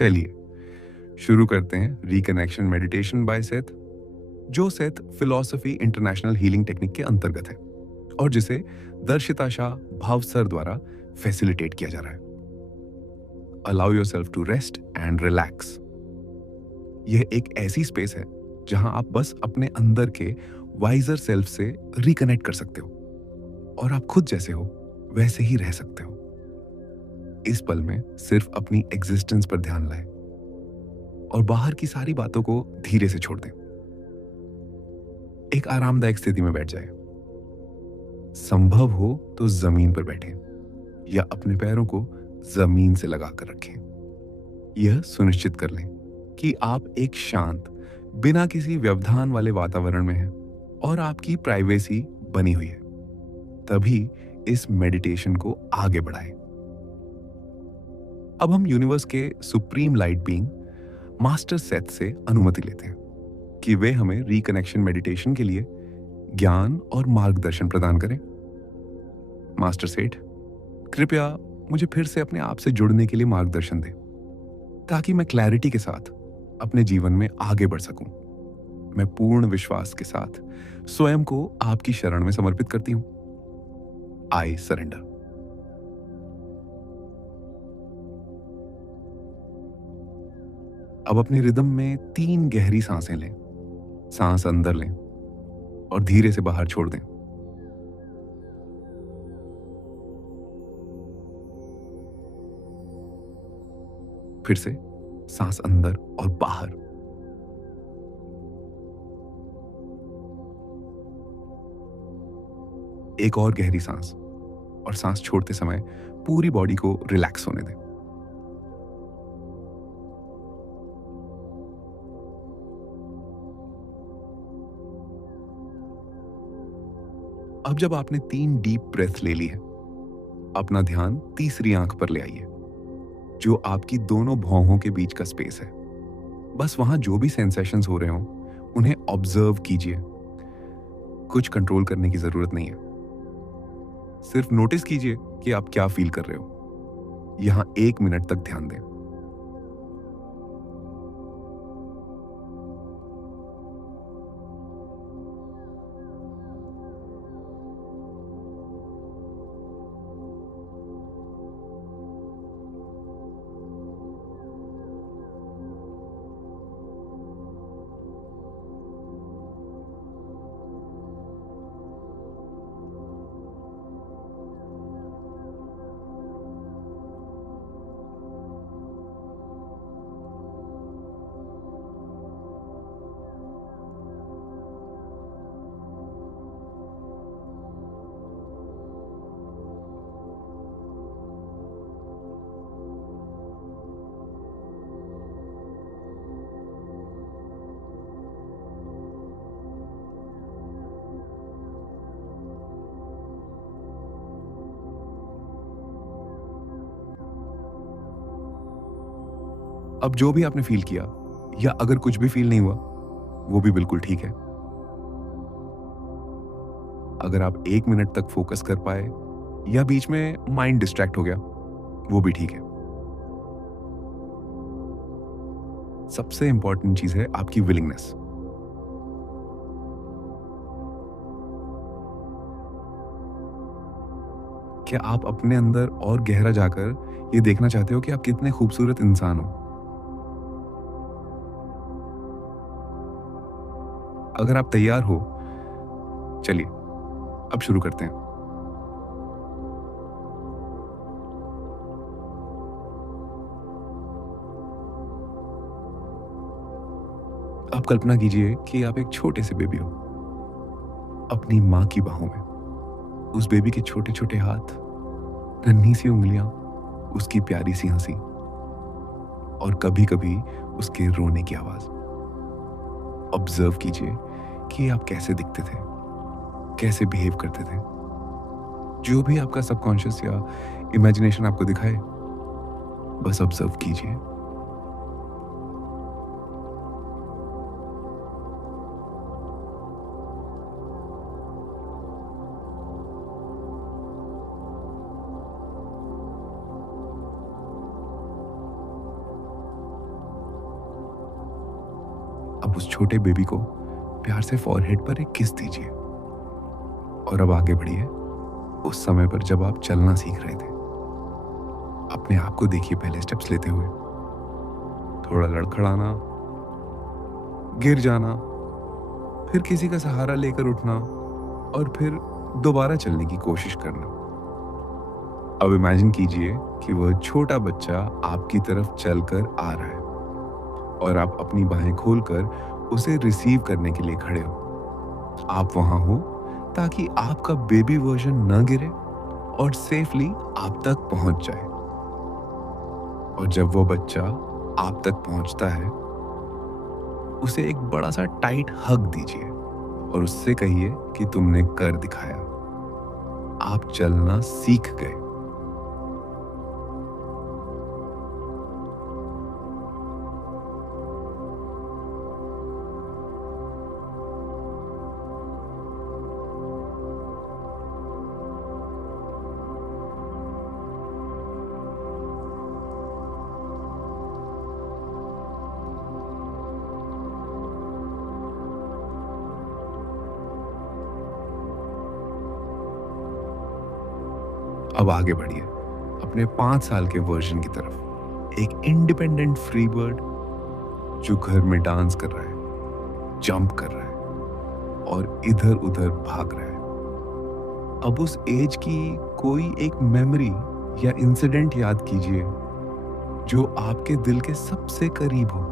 चलिए शुरू करते हैं रिकनेक्शन मेडिटेशन बाय सेथ, जो Seth philosophy international healing technique के अंतर्गत है और जिसे दर्शिता शाह भावसर द्वारा फैसिलिटेट किया जा रहा है। Allow yourself to rest and relax. यह एक ऐसी स्पेस है जहां आप बस अपने अंदर के वाइजर सेल्फ से रिकनेक्ट कर सकते हो और आप खुद जैसे हो वैसे ही रह सकते हो। इस पल में सिर्फ अपनी एग्जिस्टेंस पर ध्यान लाएं और बाहर की सारी बातों को धीरे से छोड़ दें। एक आरामदायक स्थिति में बैठ जाएं। संभव हो तो जमीन पर बैठें या अपने पैरों को जमीन से लगाकर रखें। यह सुनिश्चित कर लें कि आप एक शांत, बिना किसी व्यवधान वाले वातावरण में हैं और आपकी प्राइवेसी बनी हुई है। तभी इस मेडिटेशन को आगे बढ़ाएं। अब हम यूनिवर्स के supreme light being master Seth से अनुमति लेते हैं कि वे हमें रिकनेक्शन मेडिटेशन के लिए ज्ञान और मार्गदर्शन प्रदान करें। मास्टर सेठ, कृपया मुझे फिर से अपने आप से जुड़ने के लिए मार्गदर्शन दें ताकि मैं क्लैरिटी के साथ अपने जीवन में आगे बढ़ सकूं। मैं पूर्ण विश्वास के साथ स्वयं को आपकी शरण में समर्पित करती हूं। I surrender. अब अपनी रिदम में 3 गहरी सांसें लें। सांस अंदर लें और धीरे से बाहर छोड़ दें। फिर से सांस अंदर और बाहर। एक और गहरी सांस और सांस छोड़ते समय पूरी बॉडी को रिलैक्स होने दें। अब जब आपने 3 डीप ब्रेथ ले ली है, अपना ध्यान तीसरी आंख पर ले आइए, जो आपकी दोनों भौहों के बीच का स्पेस है। बस वहां जो भी सेंसेशंस हो रहे हो उन्हें ऑब्जर्व कीजिए। कुछ कंट्रोल करने की जरूरत नहीं है। सिर्फ नोटिस कीजिए कि आप क्या फील कर रहे हो। यहां 1 मिनट तक ध्यान दें। अब जो भी आपने फील किया या अगर कुछ भी फील नहीं हुआ, वो भी बिल्कुल ठीक है। अगर आप 1 मिनट तक फोकस कर पाए या बीच में माइंड डिस्ट्रैक्ट हो गया, वो भी ठीक है। सबसे इंपॉर्टेंट चीज है आपकी विलिंगनेस। क्या आप अपने अंदर और गहरा जाकर ये देखना चाहते हो कि आप कितने खूबसूरत इंसान हो? अगर आप तैयार हो, चलिए अब शुरू करते हैं। आप कल्पना कीजिए कि आप एक छोटे से बेबी हो, अपनी माँ की बाहों में। उस बेबी के छोटे छोटे हाथ, नन्ही सी उंगलियां, उसकी प्यारी सी हंसी और कभी कभी उसके रोने की आवाज। ऑब्जर्व कीजिए कि आप कैसे दिखते थे, कैसे बिहेव करते थे। जो भी आपका सबकॉन्शियस या इमेजिनेशन आपको दिखाए, बस ऑब्जर्व कीजिए। अब उस छोटे बेबी को प्यार से फॉरहेड पर एक किस दीजिए और अब आगे बढ़िए उस समय पर जब आप चलना सीख रहे थे। अपने आप को देखिए पहले स्टेप्स लेते हुए, थोड़ा लड़खड़ाना, गिर जाना, फिर किसी का सहारा लेकर उठना और फिर दोबारा चलने की कोशिश करना। अब इमेजिन कीजिए कि वह छोटा बच्चा आपकी तरफ चलकर आ रहा है और आप अपनी बाहें खोलकर उसे रिसीव करने के लिए खड़े हो। आप वहां हो ताकि आपका बेबी वर्जन न गिरे और सेफली आप तक पहुंच जाए। और जब वो बच्चा आप तक पहुंचता है, उसे एक बड़ा सा टाइट हग दीजिए और उससे कहिए कि तुमने कर दिखाया, आप चलना सीख गए। अब आगे बढ़िए अपने 5 साल के वर्जन की तरफ, एक इंडिपेंडेंट फ्री बर्ड जो घर में डांस कर रहा है, जंप कर रहा है और इधर उधर भाग रहा है। अब उस एज की कोई एक मेमोरी या इंसिडेंट याद कीजिए जो आपके दिल के सबसे करीब हो।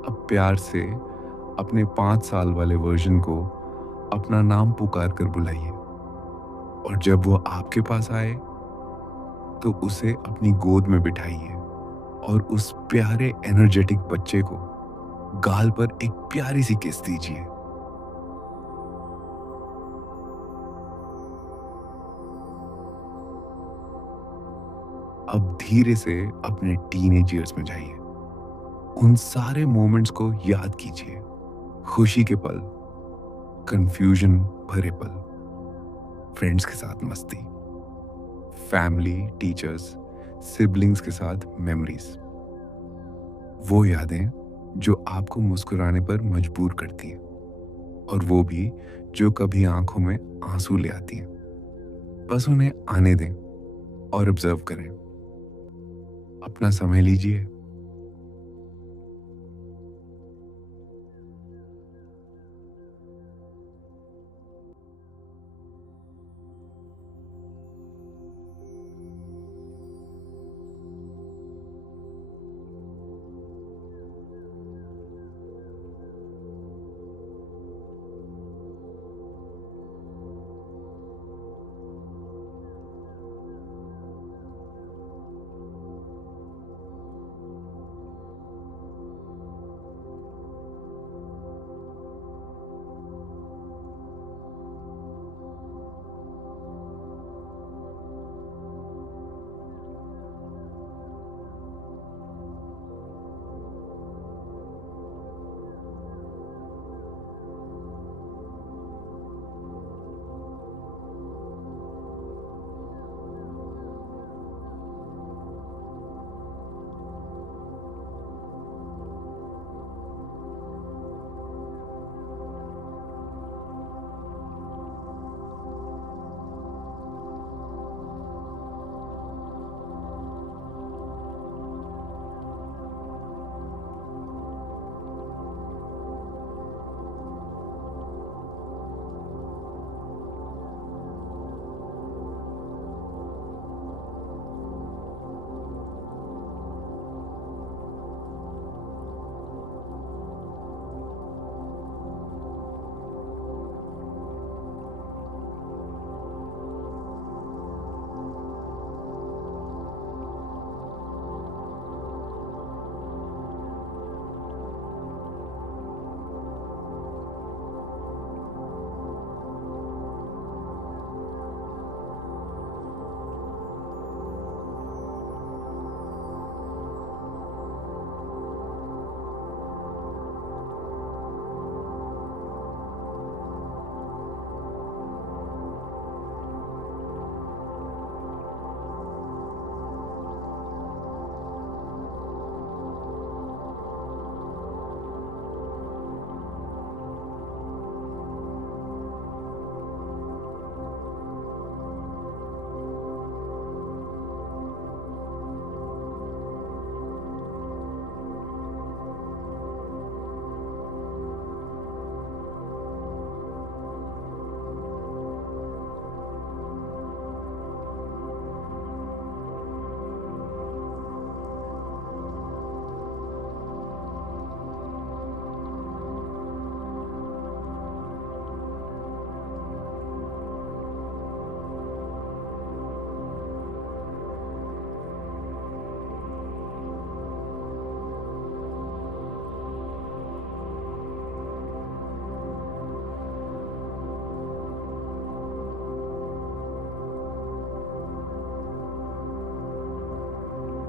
अब प्यार से अपने 5 साल वाले वर्जन को अपना नाम पुकार कर बुलाइए और जब वो आपके पास आए तो उसे अपनी गोद में बिठाइए और उस प्यारे एनर्जेटिक बच्चे को गाल पर एक प्यारी सी किस दीजिए। अब धीरे से अपने टीनेज ईयर्स में जाइए, उन सारे मोमेंट्स को याद कीजिए, खुशी के पल, कंफ्यूजन भरे पल, फ्रेंड्स के साथ मस्ती, फैमिली, टीचर्स, सिबलिंग्स के साथ मेमोरीज, वो यादें जो आपको मुस्कुराने पर मजबूर करती हैं और वो भी जो कभी आंखों में आंसू ले आती हैं। बस उन्हें आने दें और ऑब्जर्व करें। अपना समय लीजिए।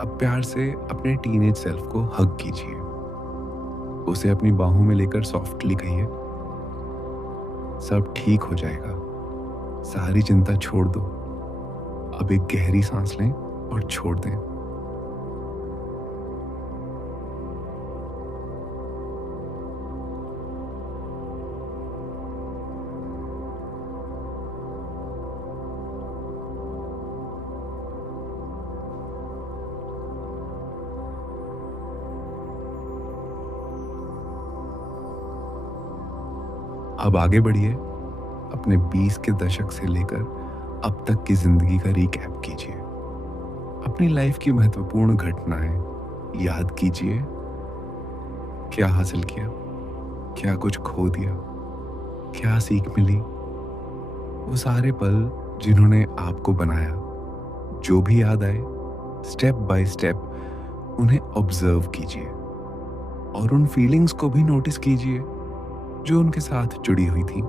अब प्यार से अपने टीनेज सेल्फ को हग कीजिए। उसे अपनी बाहों में लेकर सॉफ्टली कहिए, सब ठीक हो जाएगा, सारी चिंता छोड़ दो। अब एक गहरी सांस लें और छोड़ दें। अब आगे बढ़िए, अपने 20 के दशक से लेकर अब तक की जिंदगी का रिकैप कीजिए। अपनी लाइफ की महत्वपूर्ण घटनाएं याद कीजिए। क्या हासिल किया, क्या कुछ खो दिया, क्या सीख मिली। वो सारे पल जिन्होंने आपको बनाया, जो भी याद आए, स्टेप बाय स्टेप उन्हें ऑब्जर्व कीजिए और उन फीलिंग्स को भी नोटिस कीजिए जो उनके साथ जुड़ी हुई थी।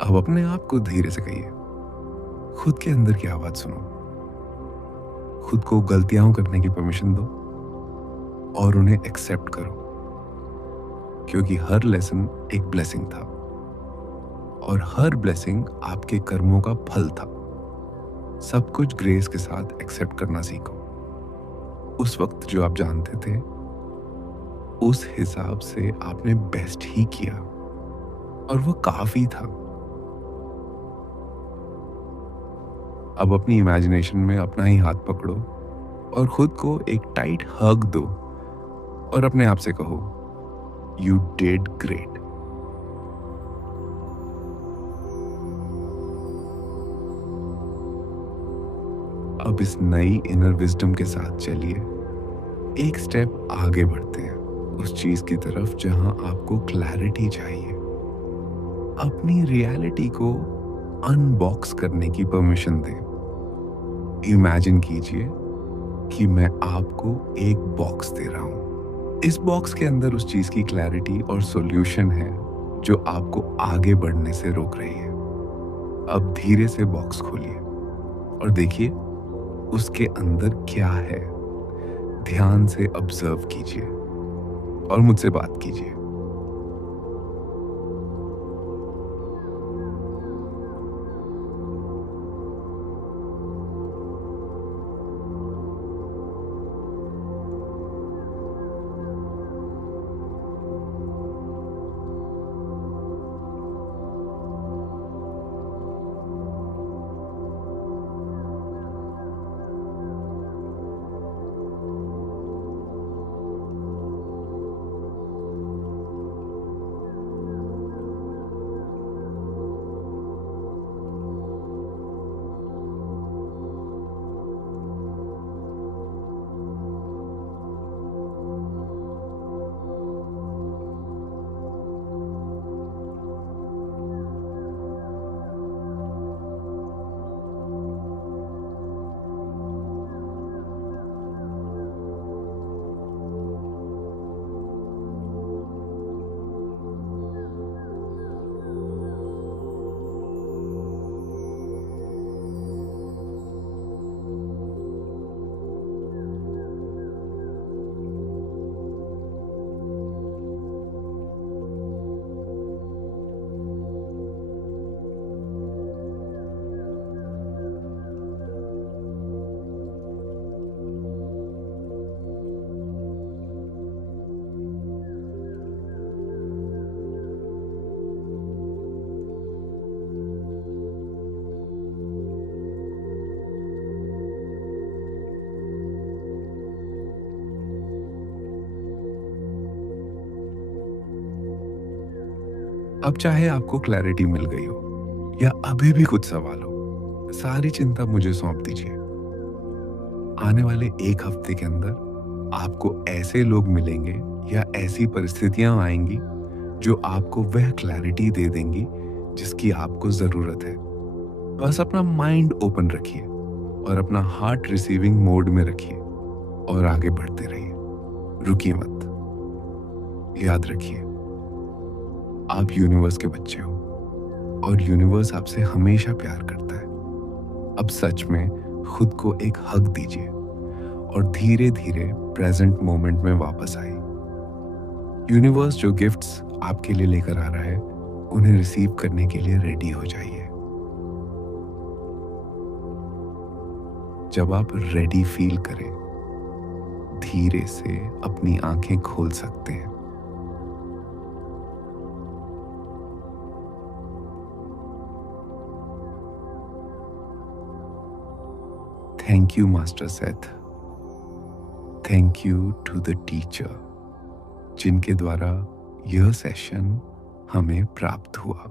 अब अपने आप को धीरे से कहिए, खुद के अंदर की आवाज सुनो, खुद को गलतियां करने की परमिशन दो और उन्हें एक्सेप्ट करो, क्योंकि हर लेसन एक ब्लेसिंग था और हर ब्लेसिंग आपके कर्मों का फल था। सब कुछ ग्रेस के साथ एक्सेप्ट करना सीखो। उस वक्त जो आप जानते थे, उस हिसाब से आपने बेस्ट ही किया और वो काफी था। अब अपनी इमेजिनेशन में अपना ही हाथ पकड़ो और खुद को एक टाइट हग दो और अपने आप से कहो, यू डिड ग्रेट। अब इस नई इनर विजडम के साथ चलिए, एक स्टेप आगे बढ़ते हैं उस चीज की तरफ जहां आपको क्लैरिटी चाहिए। अपनी रियलिटी को अनबॉक्स करने की परमिशन दें। इमेजिन कीजिए कि मैं आपको एक बॉक्स दे रहा हूं। इस बॉक्स के अंदर उस चीज की क्लैरिटी और सॉल्यूशन है जो आपको आगे बढ़ने से रोक रही है। अब धीरे से बॉक्स खोलिए और देखिए उसके अंदर क्या है। ध्यान से ऑब्जर्व कीजिए और मुझसे बात कीजिए। अब चाहे आपको क्लैरिटी मिल गई हो या अभी भी कुछ सवाल हो, सारी चिंता मुझे सौंप दीजिए। आने वाले एक हफ्ते के अंदर आपको ऐसे लोग मिलेंगे या ऐसी परिस्थितियां आएंगी जो आपको वह क्लैरिटी दे देंगी जिसकी आपको जरूरत है। बस अपना माइंड ओपन रखिए और अपना हार्ट रिसीविंग मोड में रखिए और आगे बढ़ते रहिए। रुकिए मत। याद रखिए, आप यूनिवर्स के बच्चे हो और यूनिवर्स आपसे हमेशा प्यार करता है। अब सच में खुद को एक हग दीजिए और धीरे धीरे प्रेजेंट मोमेंट में वापस आइए। यूनिवर्स जो गिफ्ट्स आपके लिए लेकर आ रहा है, उन्हें रिसीव करने के लिए रेडी हो जाइए। जब आप रेडी फील करें, धीरे से अपनी आंखें खोल सकते हैं। Thank you master Seth. Thank you to the teacher जिनके द्वारा यह सेशन हमें प्राप्त हुआ।